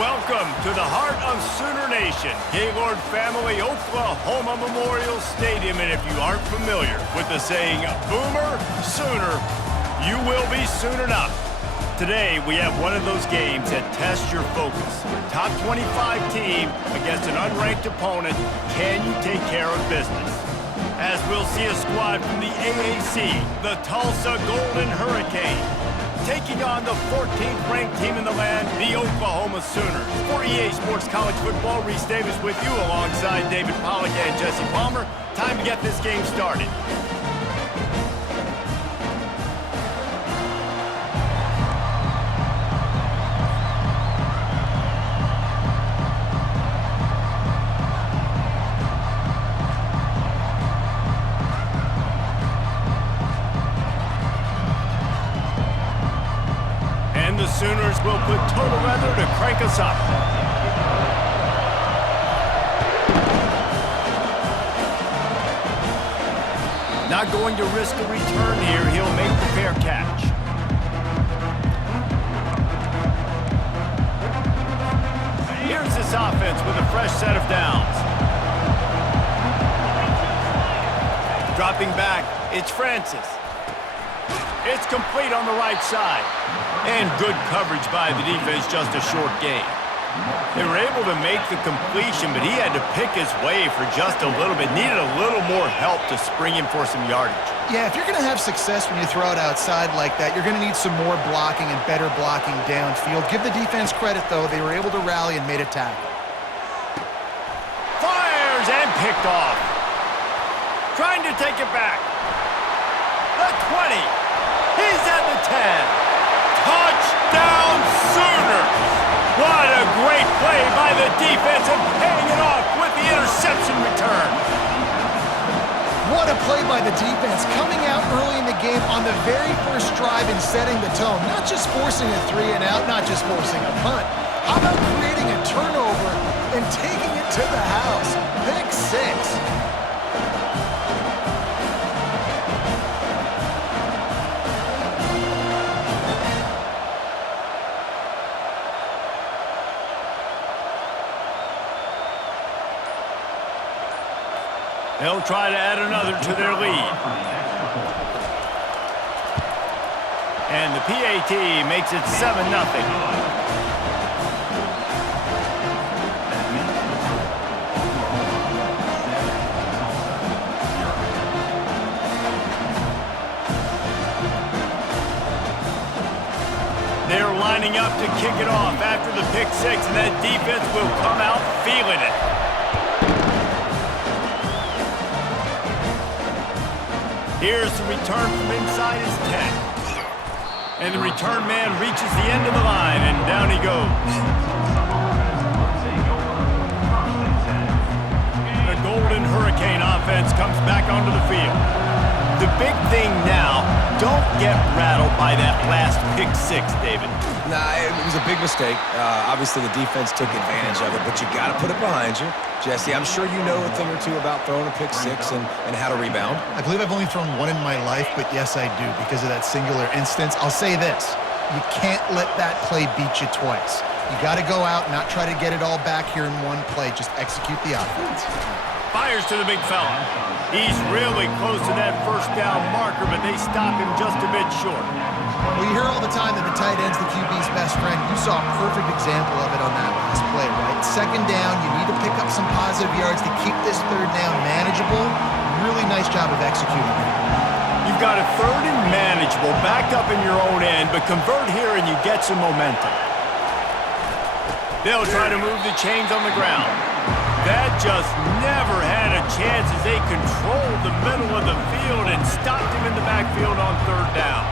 Welcome to the heart of Sooner Nation, Gaylord Family Oklahoma Memorial Stadium. And if you aren't familiar with the saying, Boomer Sooner, you will be soon enough. Today, we have one of those games that tests your focus. Top 25 team against an unranked opponent. Can you take care of business? As we'll see a squad from the AAC, the Tulsa Golden Hurricane, taking on the 14th ranked team in the land, the Oklahoma Sooners. For EA Sports College Football, Reese Davis with you alongside David Pollack and Jesse Palmer. Time to get this game started. The Sooners will put total weather to crank us up. Not going to risk a return here. He'll make the fair catch. Here's this offense with a fresh set of downs. Dropping back, it's Francis. It's complete on the right side. And good coverage by the defense, just a short gain. They were able to make the completion, but he had to pick his way for just a little bit. Needed a little more help to spring him for some yardage. Yeah, if you're going to have success when you throw it outside like that, you're going to need some more blocking and better blocking downfield. Give the defense credit, though. They were able to rally and made a tackle. Fires and picked off. Trying to take it back. The 20. He's at the 10. Touchdown Sooners! What a great play by the defense and paying it off with the interception return. What a play by the defense, coming out early in the game on the very first drive and setting the tone. Not just forcing a 3-and-out, not just forcing a punt. How about creating a turnover and taking it to the house? Pick 6. They'll try to add another to their lead. And the PAT makes it 7-0. They're lining up to kick it off after the pick 6, and that defense will come out feeling it. Here's the return from inside his 10. And the return man reaches the end of the line, and down he goes. The Golden Hurricane offense comes back onto the field. The big thing now, don't get rattled by that last pick 6, David. Nah, it was a big mistake. Obviously, the defense took advantage of it, but you got to put it behind you. Jesse, I'm sure you know a thing or two about throwing a pick 6 and how to rebound. I believe I've only thrown one in my life, but yes, I do, because of that singular instance. I'll say this. You can't let that play beat you twice. You got to go out, not try to get it all back here in one play. Just execute the offense. Fires to the big fella. He's really close to that first down marker, but they stop him just a bit short. Well, you hear all the time that the tight end's the QB's best friend. You saw a perfect example of it on that last play, right? Second down, you need to pick up some positive yards to keep this third down manageable. Really nice job of executing it. You've got a third and manageable, backed up in your own end, but convert here and you get some momentum. They'll try to move the chains on the ground. That just never had a chance as they controlled the middle of the field and stopped him in the backfield on third down.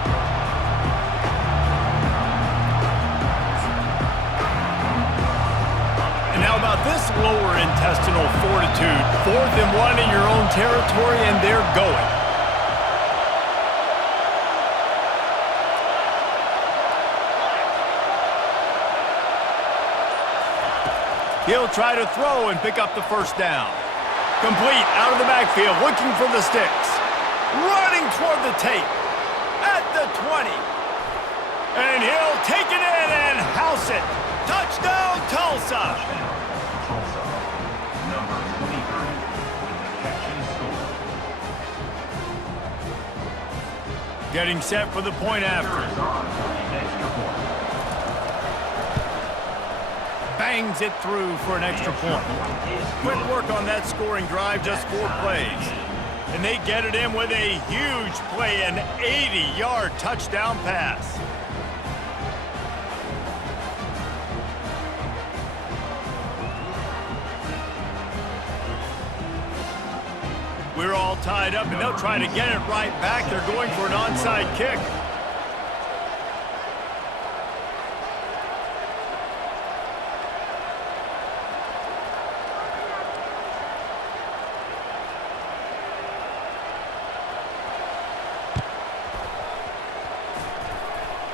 And how about this lower intestinal fortitude? 4th and 1 in your own territory, and they're going. He'll try to throw and pick up the first down. Complete out of the backfield, looking for the sticks. Running toward the tape. At the 20. And he'll take it in and house it. Touchdown, Tulsa. Getting set for the point after. Bangs it through for an extra point. Quick work on that scoring drive, just 4 plays. And they get it in with a huge play, an 80-yard touchdown pass. We're all tied up, and they'll try to get it right back. They're going for an onside kick.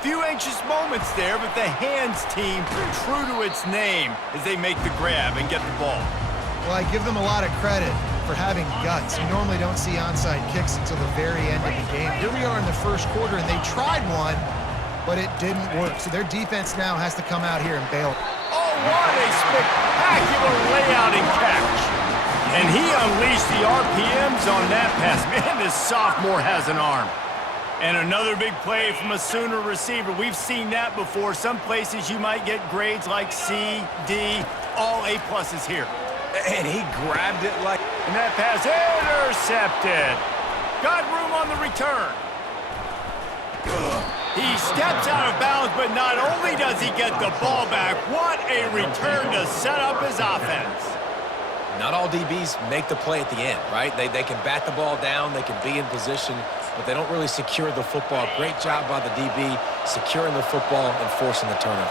Few anxious moments there, but the hands team true to its name as they make the grab and get the ball. Well, I give them a lot of credit for having guts. You normally don't see onside kicks until the very end of the game. Here we are in the first quarter, and they tried one, but it didn't work. So their defense now has to come out here and bail. Oh, what a spectacular layout and catch. And he unleashed the RPMs on that pass. Man, this sophomore has an arm. And another big play from a Sooner receiver. We've seen that before. Some places you might get grades like C, D, all A+ here. And he grabbed it like... And that pass intercepted. Got room on the return. He steps out of bounds, but not only does he get the ball back, what a return to set up his offense. Not all DBs make the play at the end, right? They can bat the ball down, they can be in position, but they don't really secure the football. Great job by the DB securing the football and forcing the turnover.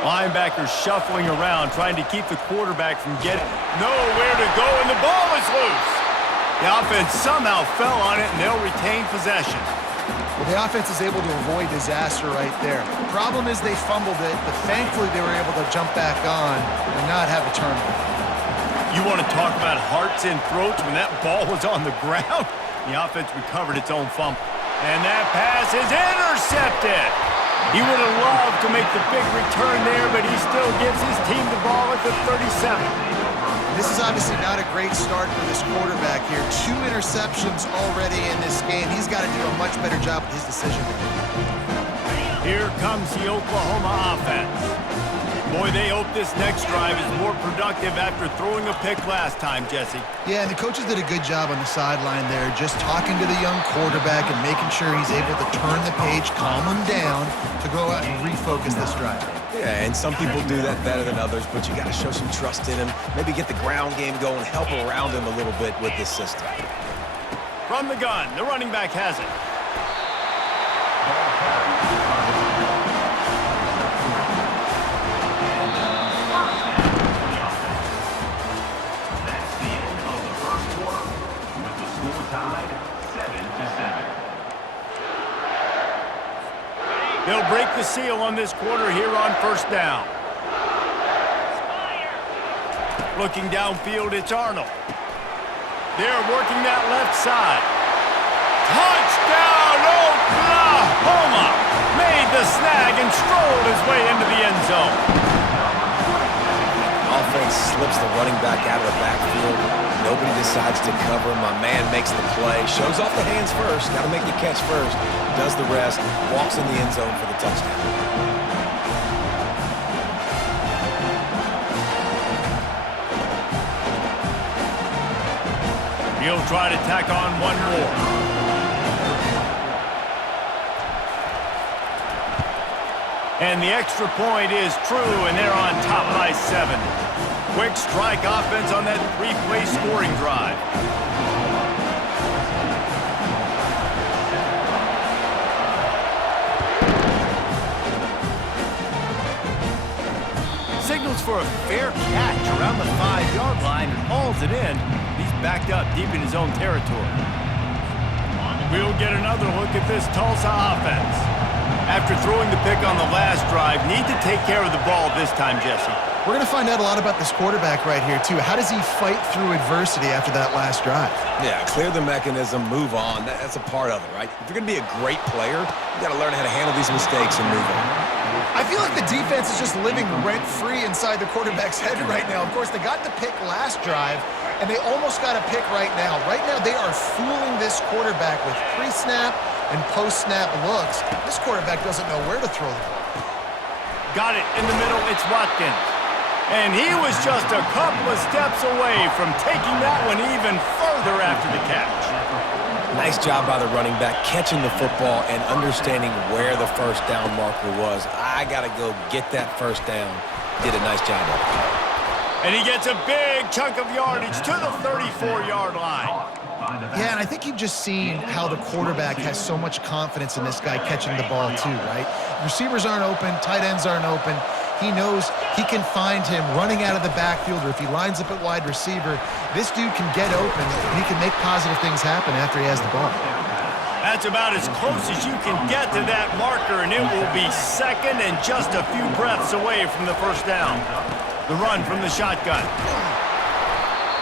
Linebackers shuffling around, trying to keep the quarterback from getting nowhere to go, and the ball is loose. The offense somehow fell on it, and they'll retain possession. Well, the offense is able to avoid disaster right there. The problem is they fumbled it, but thankfully they were able to jump back on and not have a turnover. You want to talk about hearts and throats when that ball was on the ground? The offense recovered its own fumble. And that pass is intercepted. He would have loved to make the big return there, but he still gives his team the ball at the 37. This is obviously not a great start for this quarterback here. 2 interceptions already in this game. He's got to do a much better job with his decision making. Here comes the Oklahoma offense. Boy, they hope this next drive is more productive after throwing a pick last time, Jesse. Yeah, and the coaches did a good job on the sideline there, just talking to the young quarterback and making sure he's able to turn the page, calm him down to go out and refocus this drive. Yeah, and some people do that better than others, but you got to show some trust in him. Maybe get the ground game going, help around him a little bit with this system. From the gun, the running back has it. They'll break the seal on this quarter here on first down. Looking downfield, it's Arnold. They're working that left side. Touchdown, Oklahoma! Made the snag and strolled his way into the end zone. Offense slips the running back out of the backfield. Nobody decides to cover. My man makes the play. Shows off the hands first. Got to make the catch first. Does the rest. Walks in the end zone for the touchdown. He'll try to tack on one more. And the extra point is true, and they're on top by 7. Quick strike offense on that 3-play scoring drive. Signals for a fair catch around the 5-yard line and hauls it in. He's backed up deep in his own territory. We'll get another look at this Tulsa offense. After throwing the pick on the last drive, need to take care of the ball this time, Jesse. We're going to find out a lot about this quarterback right here, too. How does he fight through adversity after that last drive? Yeah, clear the mechanism, move on. That's a part of it, right? If you're going to be a great player, you got to learn how to handle these mistakes and move on. I feel like the defense is just living rent-free inside the quarterback's head right now. Of course, they got the pick last drive, and they almost got a pick right now. Right now, they are fooling this quarterback with pre-snap and post-snap looks. This quarterback doesn't know where to throw the ball. Got it in the middle. It's Watkins. And he was just a couple of steps away from taking that one even further after the catch. Nice job by the running back, catching the football and understanding where the first down marker was. I got to go get that first down. Did a nice job of it. And he gets a big chunk of yardage to the 34-yard line. Yeah, and I think you've just seen how the quarterback has so much confidence in this guy catching the ball too, right? Receivers aren't open, tight ends aren't open. He knows he can find him running out of the backfield, or if he lines up at wide receiver, this dude can get open and he can make positive things happen after he has the ball. That's about as close as you can get to that marker, and it will be second and just a few breaths away from the first down. The run from the shotgun.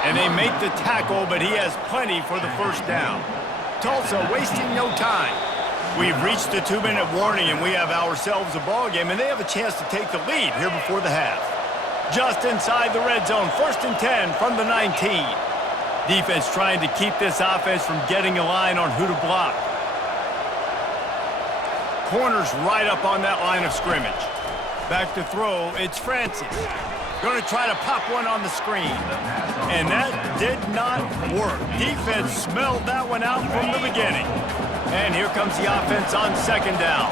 And they make the tackle, but he has plenty for the first down. Tulsa wasting no time. We've reached the 2-minute warning, and we have ourselves a ball game, and they have a chance to take the lead here before the half. Just inside the red zone, 1st and 10 from the 19. Defense trying to keep this offense from getting a line on who to block. Corners right up on that line of scrimmage. Back to throw, it's Francis. Going to try to pop one on the screen. And that did not work. Defense smelled that one out from the beginning. And here comes the offense on second down.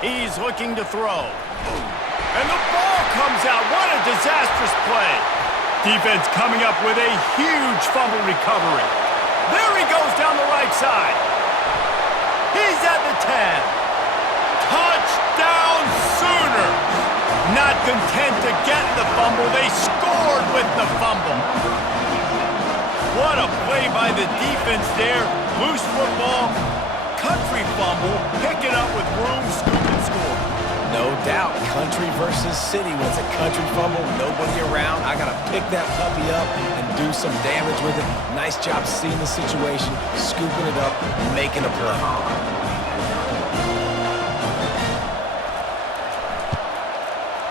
He's looking to throw. And the ball comes out. What a disastrous play. Defense coming up with a huge fumble recovery. There he goes down the right side. He's at the 10. Touchdown Sooners. Not content to get the fumble, they scored with the fumble. What a play by the defense there. Loose football, country fumble, pick it up with room, scoop and score. No doubt, country versus city. When it's a country fumble, nobody around. I got to pick that puppy up and do some damage with it. Nice job seeing the situation, scooping it up, making a play.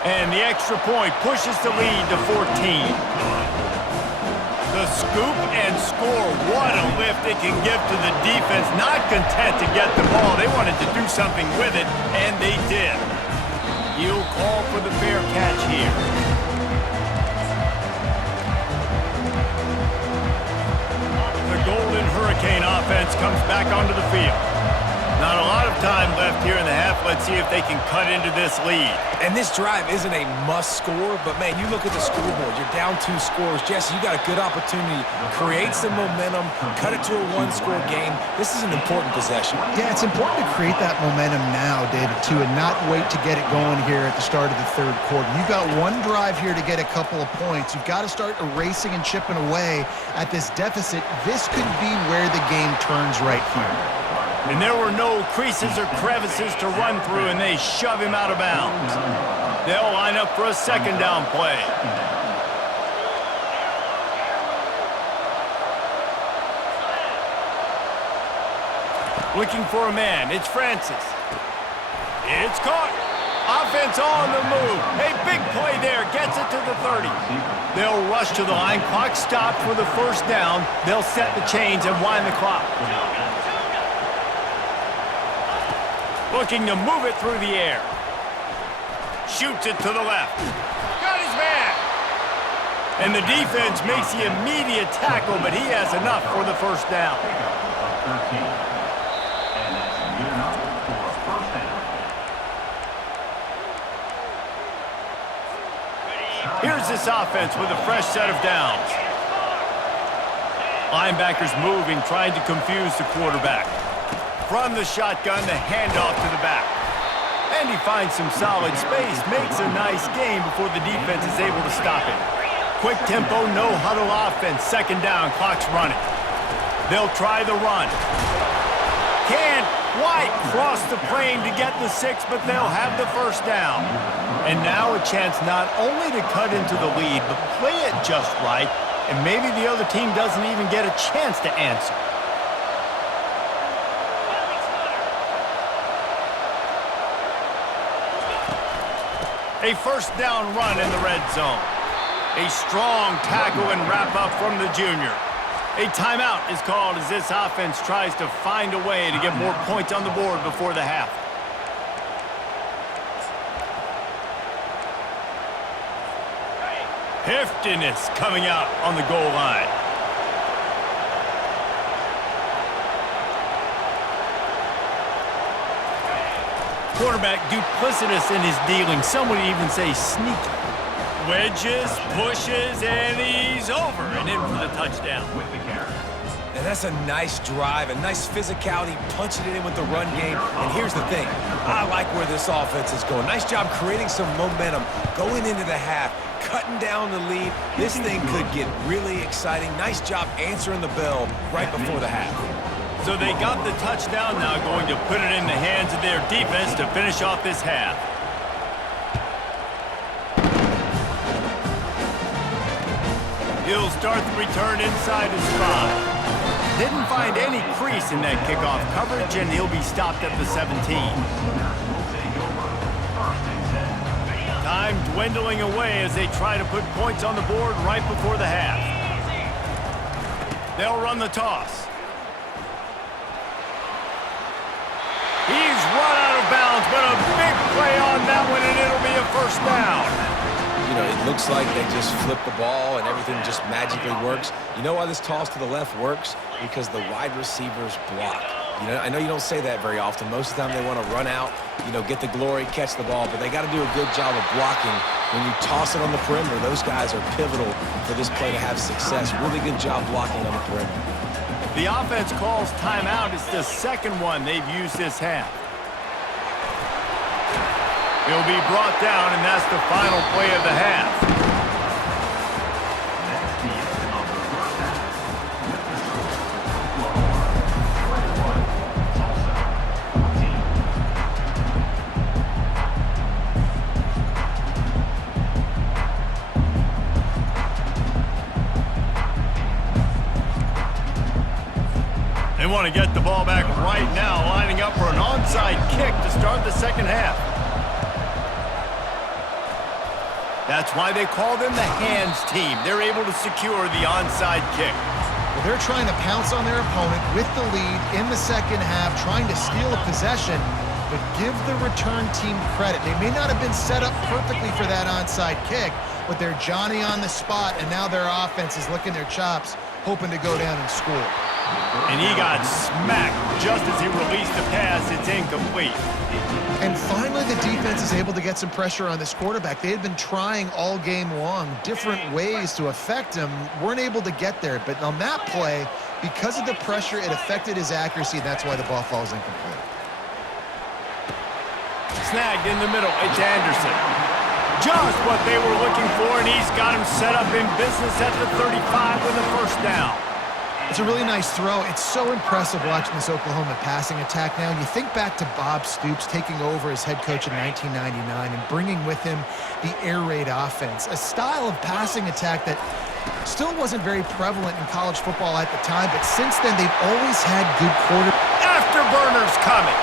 And the extra point pushes the lead to 14. The scoop and score, what a lift it can give to the defense. Not content to get the ball. They wanted to do something with it, and they did. You'll call for the fair catch here. The Golden Hurricane offense comes back onto the field. Not a lot of time left here in the half. Let's see if they can cut into this lead. And this drive isn't a must score, but man, you look at the scoreboard, you're down 2 scores. Jesse, you got a good opportunity. Create some momentum, cut it to a 1-score game. This is an important possession. Yeah, it's important to create that momentum now, David, too, and not wait to get it going here at the start of the third quarter. You've got one drive here to get a couple of points. You've got to start erasing and chipping away at this deficit. This could be where the game turns right here. And there were no creases or crevices to run through, and they shove him out of bounds. They'll line up for a second down play. Looking for a man. It's Francis. It's caught. Offense on the move. A big play there. Gets it to the 30. They'll rush to the line. Clock stopped for the first down. They'll set the chains and wind the clock. Looking to move it through the air. Shoots it to the left. Got his man. And the defense makes the immediate tackle, but he has enough for the first down. Here's this offense with a fresh set of downs. Linebackers moving, trying to confuse the quarterback. From the shotgun, the handoff to the back. And he finds some solid space, makes a nice game before the defense is able to stop it. Quick tempo, no huddle offense, second down, clock's running. They'll try the run. Can't quite cross the plane to get the 6, but they'll have the first down. And now a chance not only to cut into the lead, but play it just right, and maybe the other team doesn't even get a chance to answer. A first down run in the red zone. A strong tackle and wrap up from the junior. A timeout is called as this offense tries to find a way to get more points on the board before the half. Heftiness coming out on the goal line. Quarterback duplicitous in his dealing. Some would even say sneaky. Wedges, pushes, and he's over and in for the touchdown. And that's a nice drive, a nice physicality, punching it in with the run game. And here's the thing, I like where this offense is going. Nice job creating some momentum, going into the half, cutting down the lead. This thing could get really exciting. Nice job answering the bell right before the half. So they got the touchdown, now going to put it in the hands of their defense to finish off this half. He'll start the return inside his 5. Didn't find any crease in that kickoff coverage, and he'll be stopped at the 17. Time dwindling away as they try to put points on the board right before the half. They'll run the toss. He's run out of bounds, but a big play on that one, and it'll be a first down. You know, it looks like they just flip the ball and everything just magically works. You know why this toss to the left works? Because the wide receivers block. You know, I know you don't say that very often. Most of the time they want to run out, you know, get the glory, catch the ball, but they got to do a good job of blocking. When you toss it on the perimeter, those guys are pivotal for this play to have success. Really good job blocking on the perimeter. The offense calls timeout. It's the second one they've used this half. He'll be brought down, and that's the final play of the half. They want to get the ball back right now, lining up for an onside kick to start the second half. That's why they call them the hands team. They're able to secure the onside kick. Well, they're trying to pounce on their opponent with the lead in the second half, trying to steal a possession, but give the return team credit. They may not have been set up perfectly for that onside kick, but they're Johnny on the spot, and now their offense is licking their chops, hoping to go down and score. And he got smacked just as he released the pass. It's incomplete. And finally, the defense is able to get some pressure on this quarterback. They had been trying all game long different ways to affect him, weren't able to get there. But on that play, because of the pressure, it affected his accuracy. That's why the ball falls incomplete. Snagged in the middle. It's Anderson. Just what they were looking for, and he's got him set up in business at the 35 with a first down. It's a really nice throw. It's so impressive watching this Oklahoma passing attack now. And you think back to Bob Stoops taking over as head coach in 1999 and bringing with him the air raid offense, a style of passing attack that still wasn't very prevalent in college football at the time, but since then they've always had good quarterbacks. Afterburners coming.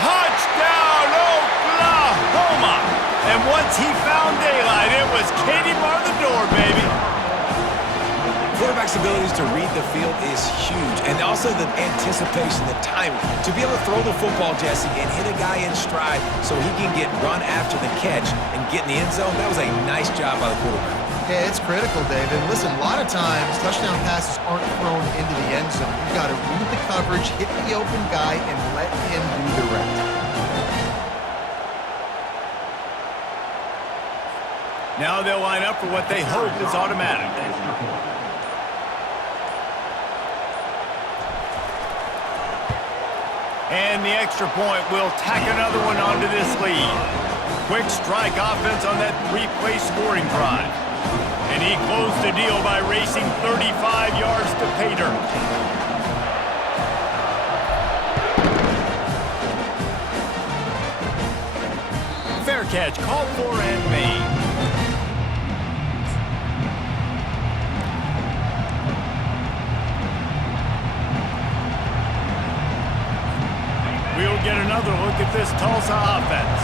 Touchdown, Oklahoma! And once he found daylight, it was Katie bar the door, baby. Quarterback's abilities to read the field is huge, and also the anticipation, the timing. To be able to throw the football, Jesse, and hit a guy in stride so he can get run after the catch and get in the end zone, that was a nice job by the quarterback. Yeah, it's critical, David. Listen, a lot of times touchdown passes aren't thrown into the end zone. You've got to read the coverage, hit the open guy, and let him do the rest. Now they'll line up for what they hope is automatic. And the extra point will tack another one onto this lead. Quick strike offense on that three-play scoring drive. And he closed the deal by racing 35 yards to pay dirt. Fair catch, called for and made. We'll get another look at this Tulsa offense.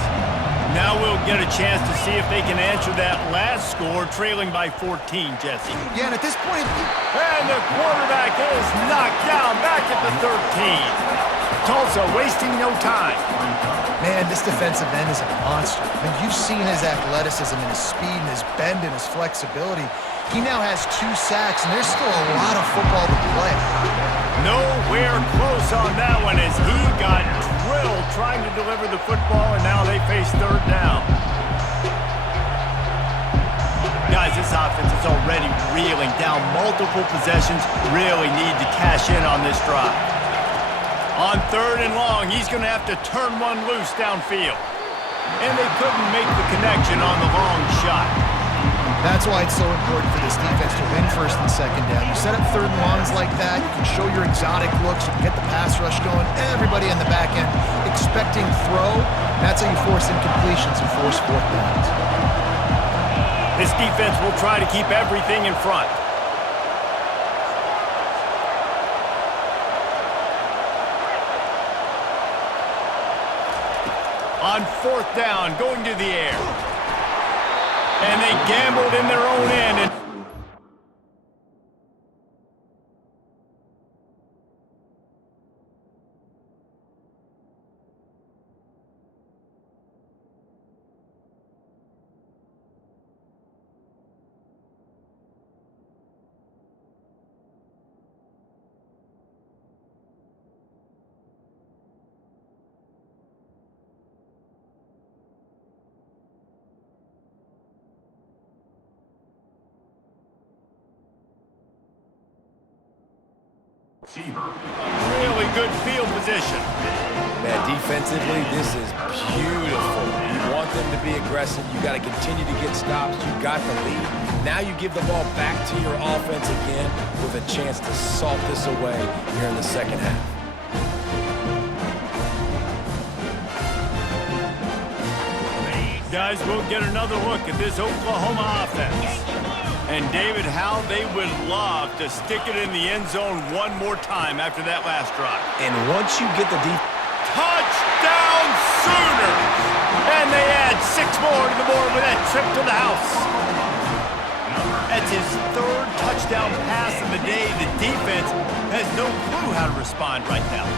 Now we'll get a chance to see if they can answer that last score, trailing by 14, Jesse. Yeah, and at this point... And the quarterback is knocked down back at the 13. Tulsa wasting no time. Man, this defensive end is a monster. I mean, you've seen his athleticism and his speed and his bend and his flexibility. He now has 2 sacks, and there's still a lot of football to play. Nowhere close on that one as he got drilled trying to deliver the football, and now they face third down. Guys, this offense is already reeling down multiple possessions. Really need to cash in on this drive. On third and long, he's going to have to turn one loose downfield. And they couldn't make the connection on the long shot. That's why it's so important for this defense to win first and second down. You set up third and longs like that, you can show your exotic looks, you can get the pass rush going, everybody on the back end expecting throw. That's how you force incompletions and force fourth downs. This defense will try to keep everything in front. On fourth down, going to the air. And they gambled in their own end. And really good field position. Man, defensively, this is beautiful. You want them to be aggressive. You got to continue to get stops. You got the lead. Now you give the ball back to your offense again with a chance to salt this away here in the second half. Guys, we'll get another look at this Oklahoma offense. And David, how they would love to stick it in the end zone one more time after that last drive. And once you get the Touchdown Sooners! And they add 6 more to the board with that trip to the house. That's his 3rd touchdown pass of the day. The defense has no clue how to respond right now.